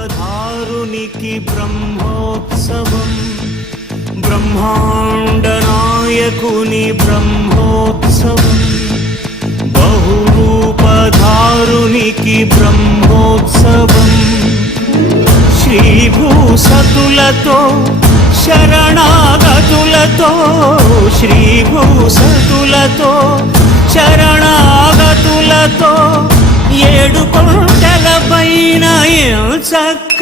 బహురూపధారునికి బ్రహ్మోత్సవం బ్రహ్మాండ నాయకుని బ్రహ్మోత్సవం బహురూపధారునికి బ్రహ్మోత్సవం శ్రీభూసతులతో శరణాగతులతో శ్రీభూసతులతో చక్క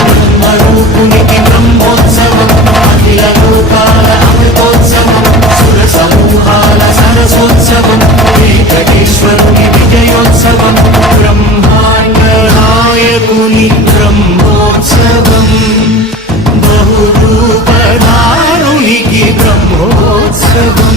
బ్రహ్మరూపునికి బ్రహ్మోత్సవం అఖిల లోకాల అమృతోత్సవం. సుర సమూహాల సరసోత్సవం వెంకటేశ్వరుని విజయోత్సవం బ్రహ్మాండ నాయకుని బ్రహ్మోత్సవం బహురూపధారునికి బ్రహ్మోత్సవం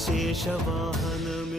शेषवाहनम्